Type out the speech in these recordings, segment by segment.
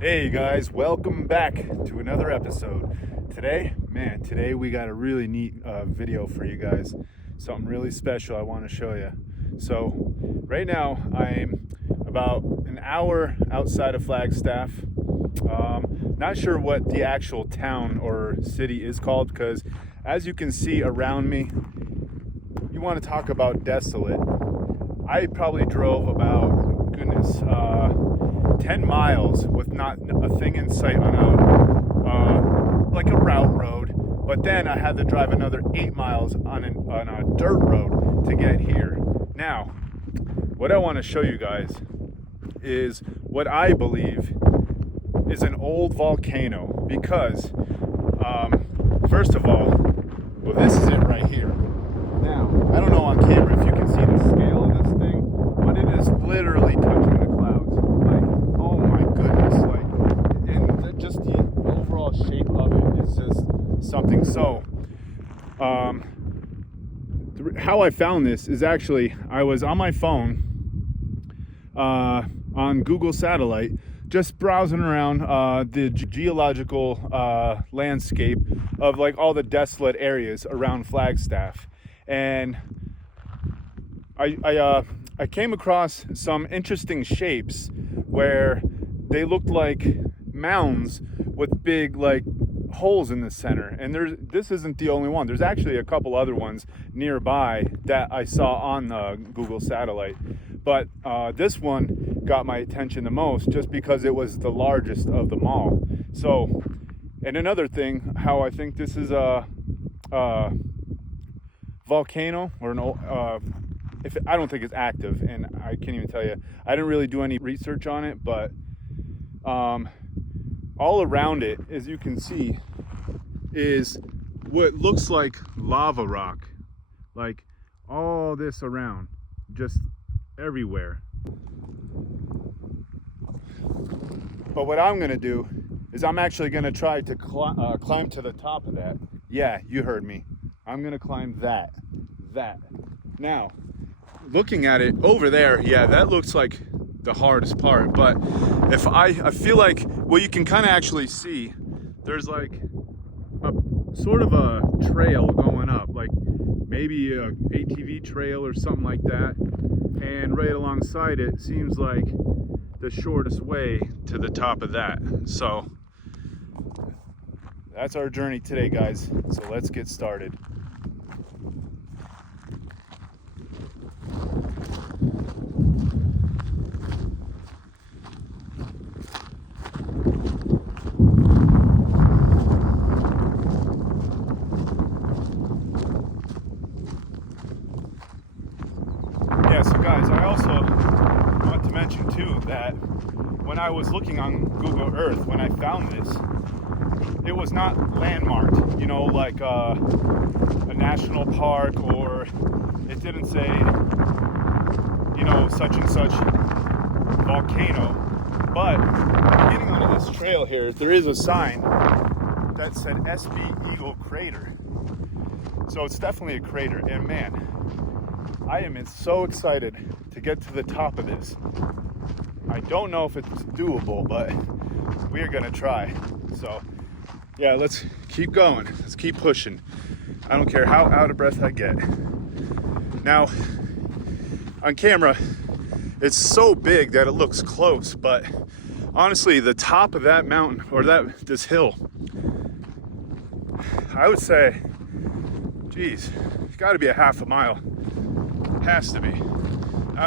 Hey guys, welcome back to another episode. Today we got a really neat video for you guys. Something really special I want to show you. So right now I'm about an hour outside of Flagstaff. Not sure what the actual town or city is called, because as you can see around me, you want to talk about desolate. I probably drove about, 10 miles with not a thing in sight on like a route road, but then I had to drive another 8 miles on a dirt road to get here. Now, what I want to show you guys is what I believe is an old volcano, because first of all, well, this is it right here. Now, I don't know on camera if you can see the scale of this thing, but it is literally touching the clouds. Like, oh my goodness, like, and just the overall shape of it is just something. So, how I found this is actually, I was on my phone, on Google Satellite, just browsing around the geological landscape of like all the desolate areas around Flagstaff. And I came across some interesting shapes where they looked like mounds with big like holes in the center. And this isn't the only one. There's actually a couple other ones nearby that I saw on the Google Satellite. But this one got my attention the most just because it was the largest of them all. So, and another thing, how I think this is a volcano, or I don't think it's active, and I can't even tell you. I didn't really do any research on it, but all around it, as you can see, is what looks like lava rock, like all this around, just everywhere. But what I'm gonna do is I'm actually gonna try to climb to the top of that. Yeah, you heard me. I'm gonna climb that. Now, looking at it over there, yeah, that looks like the hardest part. But if I feel like, well, you can kind of actually see there's like a sort of a trail going up, like maybe a ATV trail or something like that. And right alongside it seems like the shortest way to the top of that. So that's our journey today, guys. So let's get started. Yeah, so guys, I also want to mention too that when I was looking on Google Earth, when I found this, it was not landmarked, you know, like a national park, or it didn't say, you know, such and such volcano. But getting onto this trail here, there is a sign that said SB Eagle Crater. So it's definitely a crater, and man, I am so excited to get to the top of this. I don't know if it's doable, but we are gonna try. So yeah, let's keep going. Let's keep pushing. I don't care how out of breath I get. Now, on camera, it's so big that it looks close, but honestly, the top of that mountain, or this hill, I would say, geez, it's gotta be a half a mile. Has to be.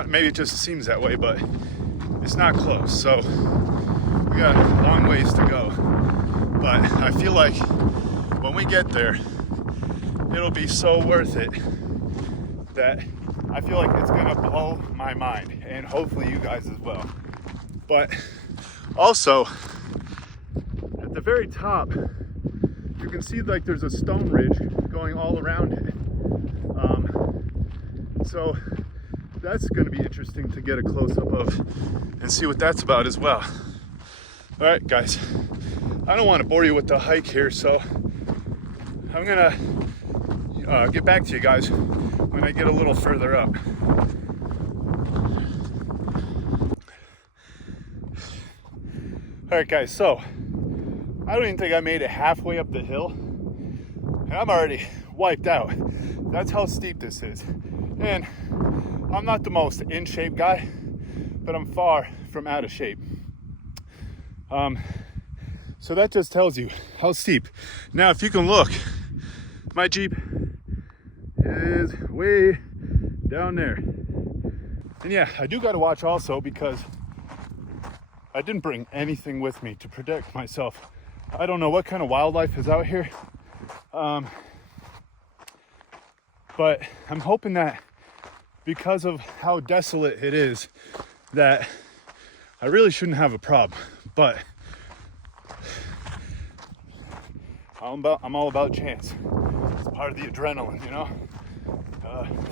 Maybe it just seems that way, but it's not close. So we got a long ways to go. But I feel like when we get there, it'll be so worth it that I feel like it's gonna blow my mind, and hopefully you guys as well. But also, at the very top, you can see like there's a stone ridge going all around it. So that's going to be interesting to get a close-up of and see what that's about as well. All right, guys, I don't want to bore you with the hike here, so I'm going to get back to you guys when I get a little further up. Alright guys, so I don't even think I made it halfway up the hill and I'm already wiped out. That's how steep this is. And I'm not the most in shape guy, but I'm far from out of shape. So that just tells you how steep. Now if you can look, my Jeep is way down there. And yeah, I do gotta watch also because I didn't bring anything with me to protect myself. I don't know what kind of wildlife is out here. But I'm hoping that because of how desolate it is, that I really shouldn't have a problem. But I'm all about chance. It's part of the adrenaline, you know?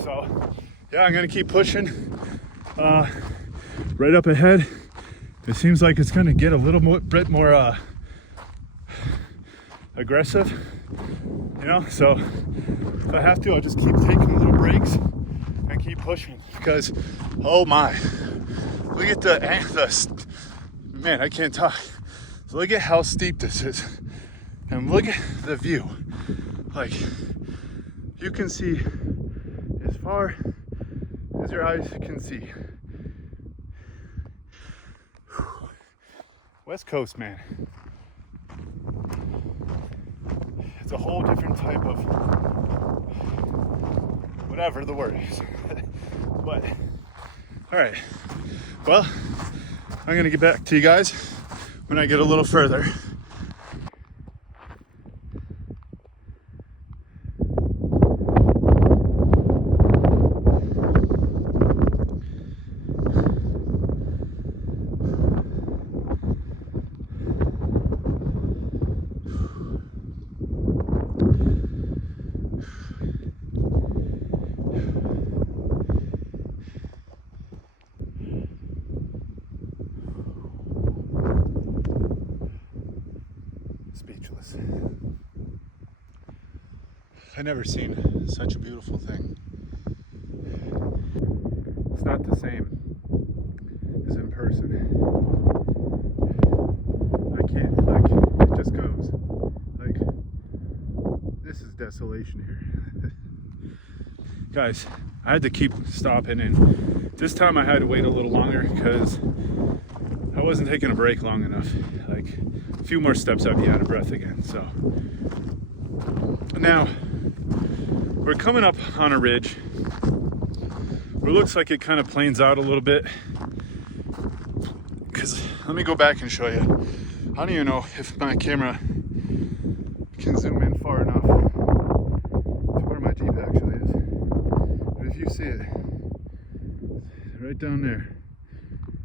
So yeah, I'm gonna keep pushing. Right up ahead, it seems like it's gonna get a little bit more aggressive, you know? So if I have to, I'll just keep taking little breaks and keep pushing because, oh my, look at the man, I can't talk. So look at how steep this is and look at the view. Like, you can see as far as your eyes can see. West Coast, man. It's a whole different type of whatever the word is. But all right, well, I'm gonna get back to you guys when I get a little further. Speechless. I've never seen such a beautiful thing. It's not the same as in person. I can't, like, it just goes. Like, this is desolation here. Guys, I had to keep stopping, and this time I had to wait a little longer because I wasn't taking a break long enough. Like, a few more steps I'd be out of breath again. So now we're coming up on a ridge where it looks like it kind of planes out a little bit. Because let me go back and show you. I don't even know if my camera can zoom in far enough to where my Jeep actually is. But if you see it, right down there,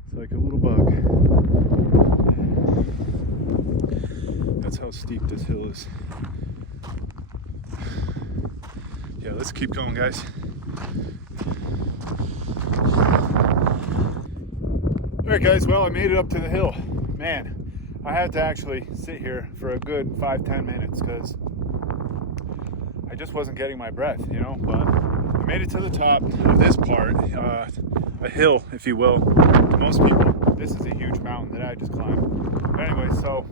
it's like a little bug. That's how steep this hill is. Yeah, let's keep going, guys. All right, guys, well, I made it up to the hill. Man, I had to actually sit here for a good 5-10 minutes because I just wasn't getting my breath, you know, but I made it to the top of this part, a hill, if you will. Most people, this is a huge mountain that I just climbed. But anyway, so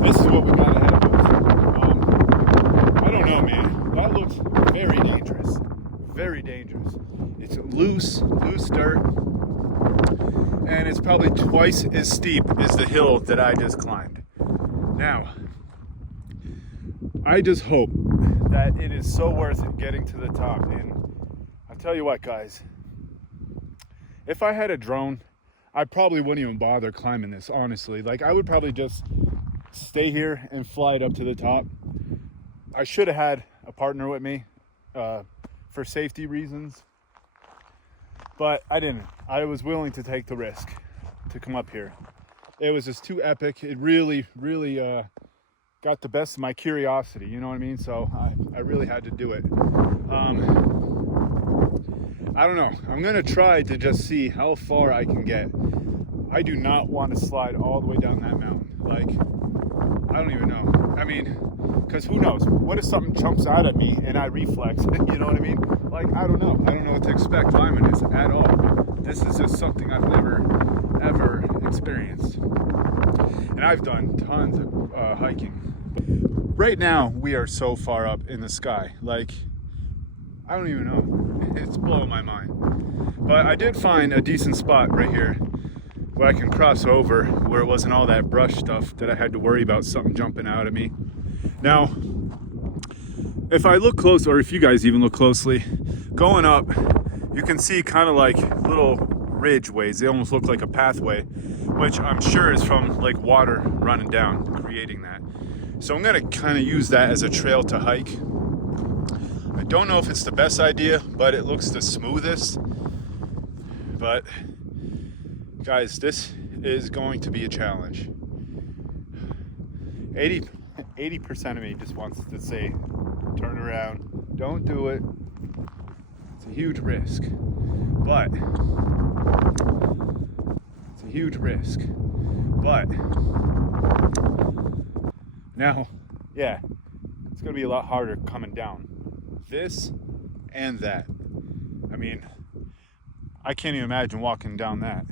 this is what we got ahead of us. I don't know, man. That looks very dangerous. Very dangerous. It's loose dirt. And it's probably twice as steep as the hill that I just climbed. Now, I just hope that it is so worth it getting to the top. And I'll tell you what, guys. If I had a drone, I probably wouldn't even bother climbing this, honestly. Like, I would probably just stay here and fly it up to the top. I should have had a partner with me for safety reasons, but I didn't. I was willing to take the risk to come up here. It was just too epic. It really got the best of my curiosity, you know what I mean? So I really had to do it. I don't know. I'm gonna try to just see how far I can get. I do not want to slide all the way down that mountain. Like, I don't even know. I mean, because who knows? What if something jumps out at me and I reflex? You know what I mean? Like, I don't know. I don't know what to expect climbing this at all. This is just something I've never, ever experienced. I've done tons of hiking. Right now, we are so far up in the sky. Like, I don't even know. It's blowing my mind. But I did find a decent spot right here where I can cross over, where it wasn't all that brush stuff that I had to worry about something jumping out at me. Now, if I look close, or if you guys even look closely, going up, you can see kind of like little ridge ways. They almost look like a pathway, which I'm sure is from like water running down, creating that. So I'm gonna kind of use that as a trail to hike. I don't know if it's the best idea, but it looks the smoothest. But guys, this is going to be a challenge. 80% of me just wants to say, turn around, don't do it. It's a huge risk, but now, yeah, it's gonna be a lot harder coming down. This and that. I mean, I can't even imagine walking down that,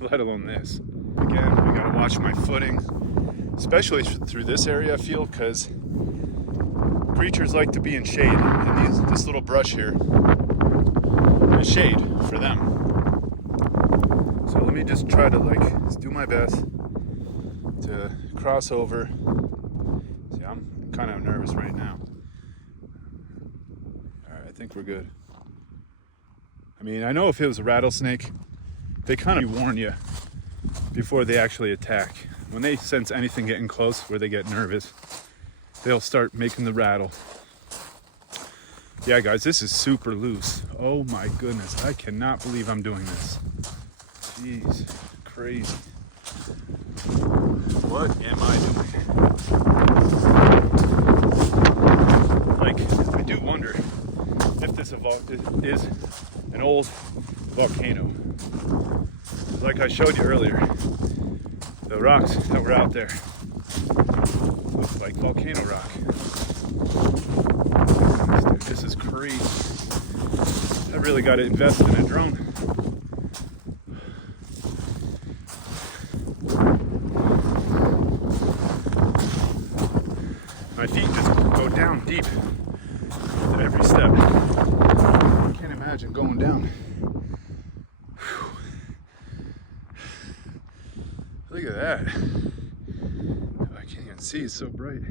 let alone this. Again, I gotta watch my footing, especially through this area, I feel, because creatures like to be in shade, and this little brush here is shade for them. So let me just try to do my best to cross over. See, I'm kind of nervous right now. All right, I think we're good. I mean, I know if it was a rattlesnake, they kind of warn you before they actually attack. When they sense anything getting close where they get nervous, they'll start making the rattle. Yeah, guys, this is super loose. Oh my goodness, I cannot believe I'm doing this. Jeez, crazy. What am I doing? Like, I do wonder if this is an old volcano. Like I showed you earlier, the rocks that were out there look like volcano rock. Dude, this is crazy. I really got to invest in a drone. My feet just go down deep at every step. I can't imagine going down. Whew. Look at that. I can't even see, it's so bright.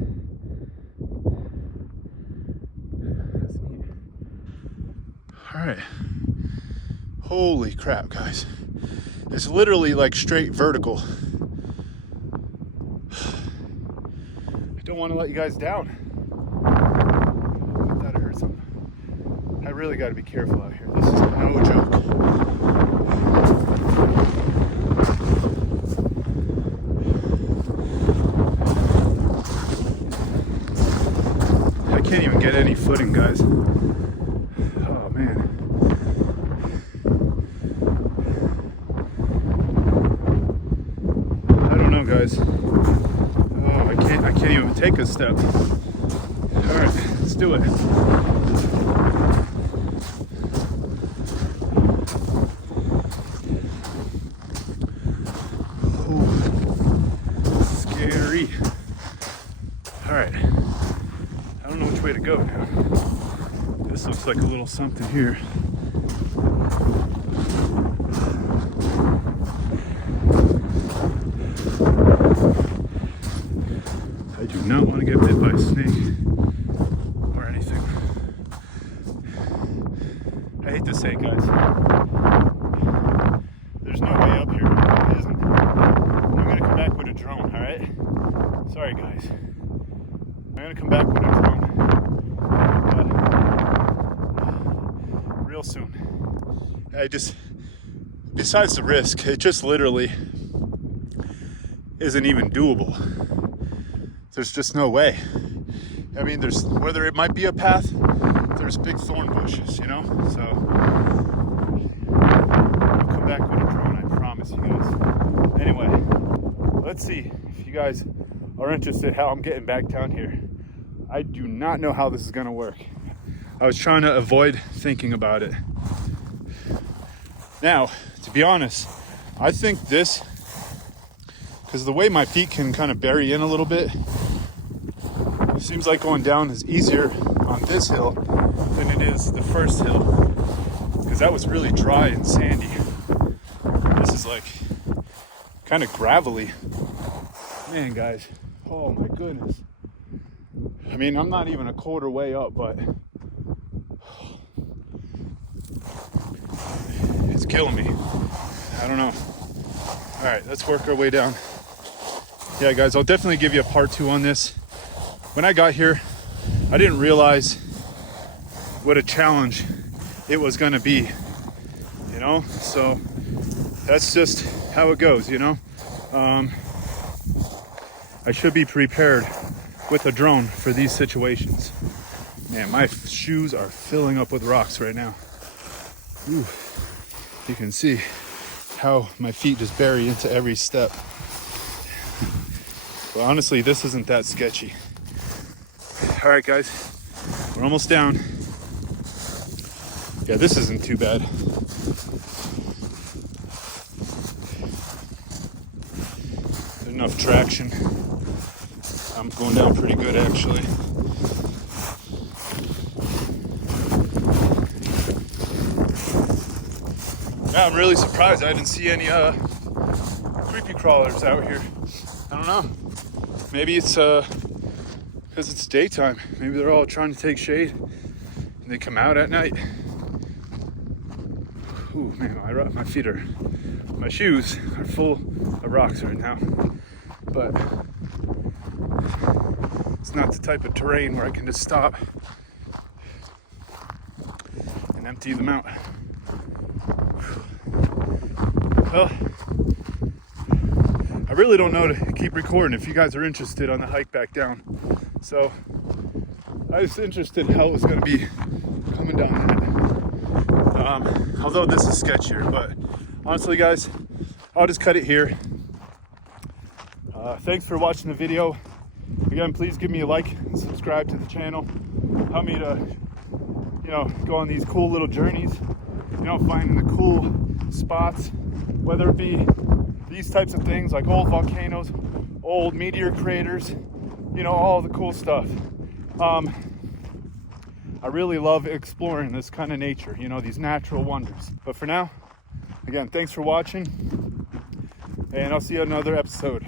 That's neat. All right. Holy crap, guys. It's literally like straight vertical. I don't want to let you guys down. I thought I heard something. I really got to be careful out here. This is no joke. I can't even get any footing, guys. Oh man. I don't know, guys. Oh, I can't even take a step. All right, let's do it. Oh, scary. All right. I don't know which way to go now. This looks like a little something here. I do not want to get bit by a snake or anything. I hate to say it, guys. There's no way up here. There isn't. I'm going to come back with a drone, alright? Sorry, guys. I'm going to come back with a drone. Real soon. Besides the risk, it just literally isn't even doable. There's just no way. I mean, whether it might be a path, there's big thorn bushes, you know? So, I'll come back with a drone, I promise you guys. Anyway, let's see if you guys are interested how I'm getting back down here. I do not know how this is gonna work. I was trying to avoid thinking about it. Now, to be honest, I think this because the way my feet can kind of bury in a little bit, it seems like going down is easier on this hill than it is the first hill, because that was really dry and sandy. This is like kind of gravelly. Man, guys, oh my goodness. I mean, I'm not even a quarter way up, but it's killing me. I don't know. All right, let's work our way down. Yeah, guys, I'll definitely give you a part 2 on this. When I got here, I didn't realize what a challenge it was gonna be, you know? So that's just how it goes, you know? I should be prepared with a drone for these situations. Man, my shoes are filling up with rocks right now. Ooh, you can see how my feet just bury into every step. But honestly, this isn't that sketchy. All right, guys, we're almost down. Yeah, this isn't too bad. There's enough traction. I'm going down pretty good, actually. Yeah, I'm really surprised I didn't see any creepy crawlers out here. I don't know. Maybe it's because it's daytime. Maybe they're all trying to take shade and they come out at night. Ooh, man, my feet are, my shoes are full of rocks right now. But it's not the type of terrain where I can just stop and empty them out. Well, I really don't know to keep recording if you guys are interested on the hike back down. So I was interested in how it was going to be coming down that. Although this is sketchier, but honestly, guys, I'll just cut it here. Thanks for watching the video. Again, please give me a like and subscribe to the channel. Help me to, you know, go on these cool little journeys, you know, finding the cool spots, whether it be these types of things like old volcanoes, old meteor craters, you know, all the cool stuff. I really love exploring this kind of nature, you know, these natural wonders. But for now, again, thanks for watching, and I'll see you in another episode.